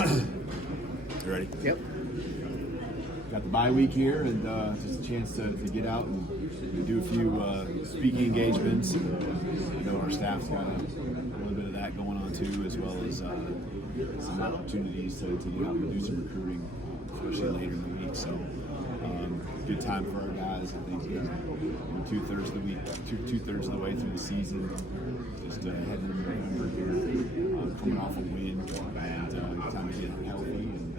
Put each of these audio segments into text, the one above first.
You ready? Yep. Got the bye week here, and just a chance to get out and do a few speaking engagements. Our staff's got a little bit of that going on too, as well as some opportunities to get out and do some recruiting, especially later in the week. So, good time for our guys. I think 2/3 of the week, 2/3 of the way through the season, just heading into November here, coming off a win, and time to get healthy and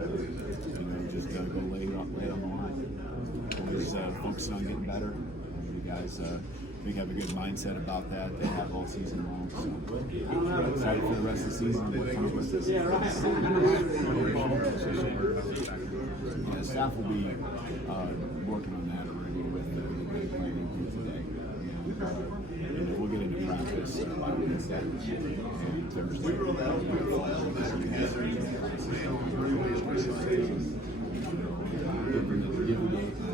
just go lay on the line. Always focusing on getting better. You guys, I think, have a good mindset about that. They have all season long. So excited for the rest of the season. What comes with it? Yeah, staff will be working on that already with the game planning today. And we'll get into practice by Wednesday and Thursday. Give the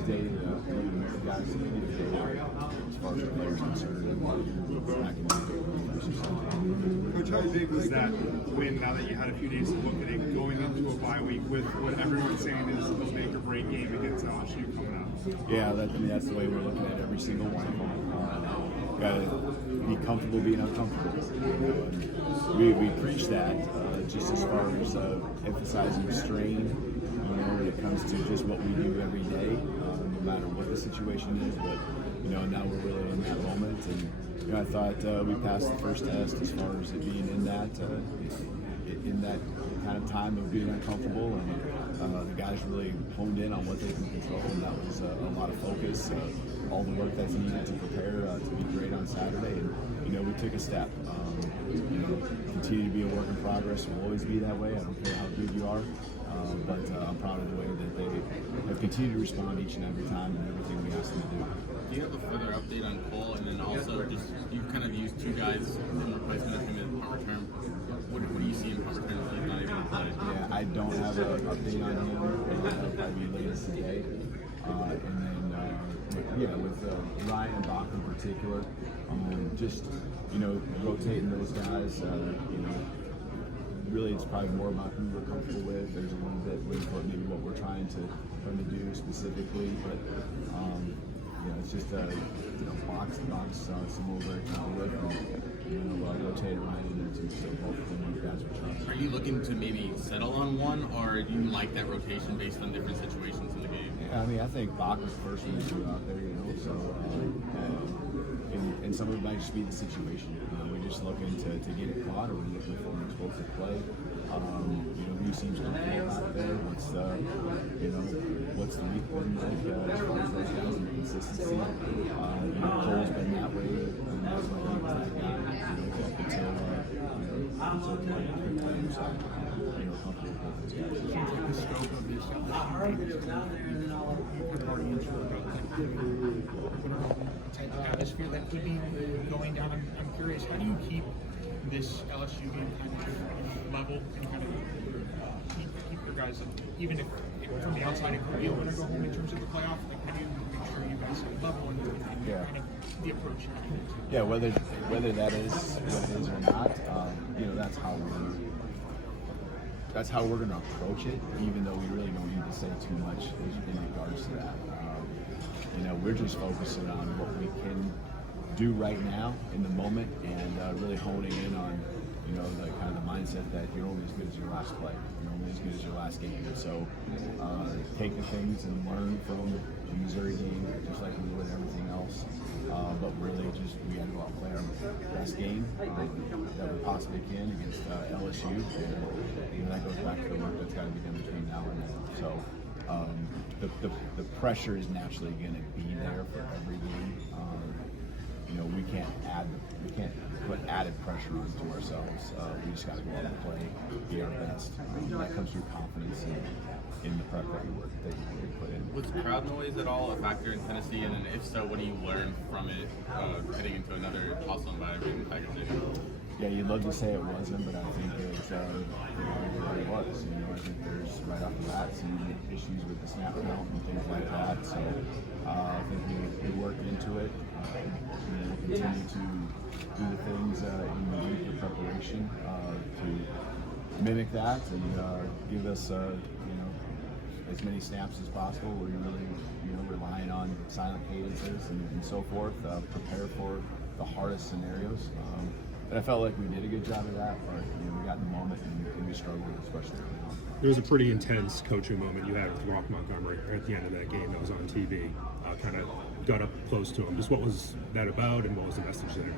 day the guys to get it out as far as the players concerned. Coach, how big was that win now that you had a few days to look at it going into a bye week with what everyone's saying is a make or break game against LSU coming up? Yeah, that's the way we're looking at every single one of them. Got to be comfortable being uncomfortable. We preach that just as far as emphasizing strain. When it comes to just what we do every day, no matter what the situation is. But now we're really in that moment, and I thought we passed the first test as far as it being in that kind of time of being uncomfortable, and the guys really honed in on what they can control, and that was a lot of focus, all the work that's needed to prepare to be great on Saturday, and we took a step. Continue to be a work in progress. Will always be that way. I don't care how good you are. But I'm proud of the way that they have continued to respond each and every time and everything we ask them to do. Do you have a further update on Cole? And then also, just you've kind of used two guys in replacement of him in punt return. What do you see in punt return if he's not even playing? Yeah, I don't have an update on him. That'll probably be later today. And then, with Ryan and Bach in particular, just rotating those guys. Really, it's probably more about who we're comfortable with. There's a little bit with maybe what we're trying to do specifically, but it's just box, some we're very comfortable with, and rotate around into so both of them guys are trying. Are you looking to maybe settle on one, or do you like that rotation based on different situations in the game? Yeah, I think Bach was the first one to do out there, so and some of it might just be the situation. We're just looking to get it caught, or we're looking for an explosive play. Who seems comfortable out there? What's the week been like as far as those guys and the consistency? Cole's been that way, and that's why he was that guy. Until players comfortable with those guys. It seems like the scope of this type of atmosphere that could be going down. I'm curious, how do you keep this LSU game kind of level and kind of keep your guys, even if from the outside it could be able to go home in terms of the playoff? Like, how do you make sure you guys are level and kind of the approach? Yeah, whether that is what it is or not, that's how we're going to approach it, even though we really don't need to say too much in regards to that. We're just focusing on what we can do right now in the moment, and really honing in on the kind of the mindset that you're only as good as your last play, you're only as good as your last game. And so take the things and learn from the Missouri game just like we would everything else. But really, we got to go out and play our best game that we possibly can against LSU. And that goes back to the work that's got to be done between now and then. So the pressure is naturally going to be there for every game. We can't put added pressure onto ourselves. We just got to go out and play, be our best. That comes through confidence in the prep that we put in. Was crowd noise at all a factor in Tennessee? And then if so, what do you learn from it heading into another hostile environment in Tiger City? Yeah, you'd love to say it wasn't, but I think it was. I think there's right off the bat some issues with the snap count and things like that. So I think we worked into it. We'll continue to do the things in the week of preparation to mimic that and give us as many snaps as possible. We're really relying on silent cadences and so forth. Prepare for the hardest scenarios. And I felt like we did a good job of that, but we got in the moment and we struggled, especially early on. There was a pretty intense coaching moment you had with Rock Montgomery at the end of that game that was on TV. Kind of got up close to him. Just what was that about, and what was the message there?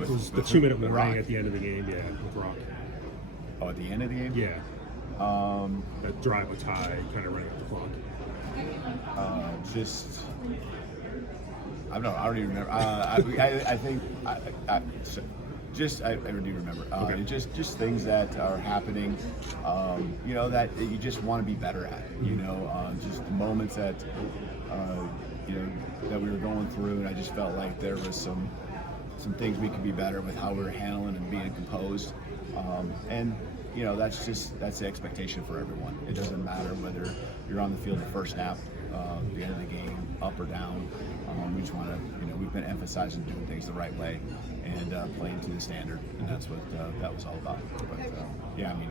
It was the 2-minute warning at the end of the game, yeah, with Rock. Oh, at the end of the game? Yeah. That drive with Ty kind of ran up the clock. I don't even remember. I think I do remember. Okay. Just things that are happening, that you just want to be better at. Just the moments that that we were going through, and I just felt like there was some things we could be better with how we were handling and being composed. And that's the expectation for everyone. It doesn't matter whether you're on the field the first snap, the end of the game, up or down. We just want to, we've been emphasizing doing things the right way and playing to the standard, and that's what that was all about. But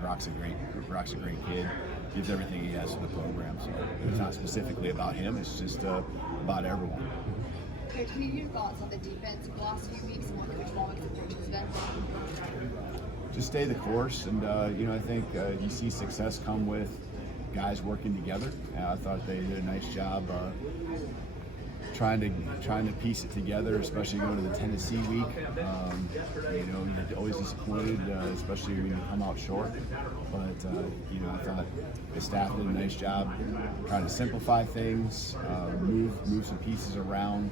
Rock's a great kid. Gives everything he has to the program. So it's not specifically about him. It's just about everyone. Coach, what are your thoughts on the defense of the last few weeks and what Coach Womack's approach has been? Just stay the course, and I think you see success come with guys working together. I thought they did a nice job trying to piece it together, especially going to the Tennessee week. You're always disappointed, especially when you come out short. But I thought the staff did a nice job trying to simplify things, move some pieces around.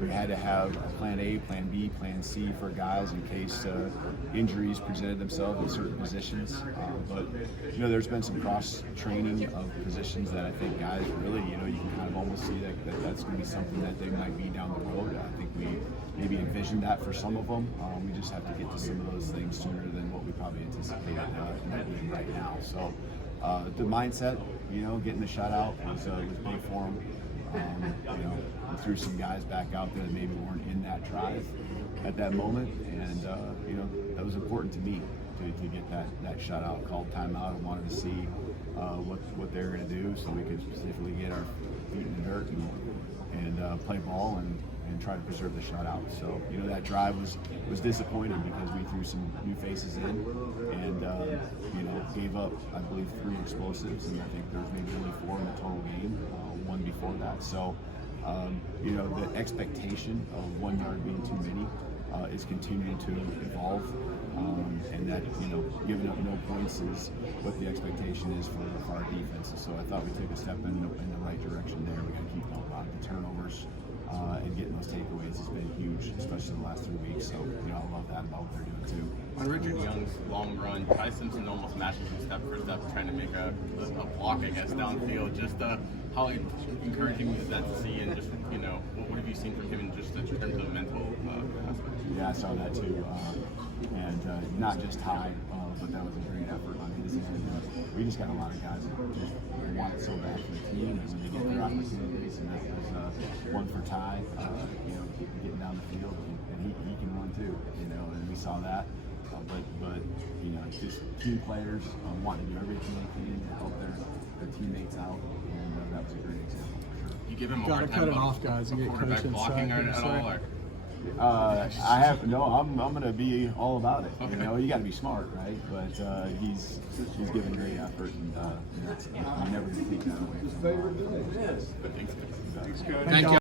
We had to have a plan A, plan B, plan C for guys in case injuries presented themselves in certain positions. But there's been some cross training of positions that I think guys really, you can kind of almost see that's going to be something that they might be down the road. I think we maybe envisioned that for some of them. We just have to get to some of those things sooner than what we probably anticipated right now. So the mindset, getting the shutout was big for them. We threw some guys back out there that maybe weren't in that drive at that moment, and that was important to me to get that shutout, called timeout. I wanted to see what they were going to do, so we could specifically get our feet in the dirt and play ball and try to preserve the shutout. So that drive was disappointing because we threw some new faces in and gave up, I believe, 3 explosives, and I think there was maybe only 4 in the total game. One before that. So, the expectation of 1 yard being too many is continuing to evolve, and that, giving up no points is what the expectation is for our defense. So I thought we took a step in the right direction there. We got to keep a lot of the turnovers and getting those takeaways has been huge, especially the last 3 weeks. So, I love that about what they're doing too. On Richard Young's long run, Ty Simpson almost matches him step for step, trying to make a block, I guess, downfield. Just how encouraging is that to see, and just what have you seen from him in just in terms of mental aspect? Yeah, I saw that too, and not just Ty, but that was a great effort on his end. We just got a lot of guys that just want it so bad for the team, and when they get their opportunities, and that was one for Ty, getting down the field, and he can run too, and we saw that. But just team players wanting to do everything they can to help their teammates out, and that was a great example. You give him a Gotta hard time cut it about off, guys, and get quarterback coach blocking inside. at all? Or? I'm going to be all about it. Okay. You got to be smart, right? But he's given great effort, and you never take that away from him. Thanks. Thank you.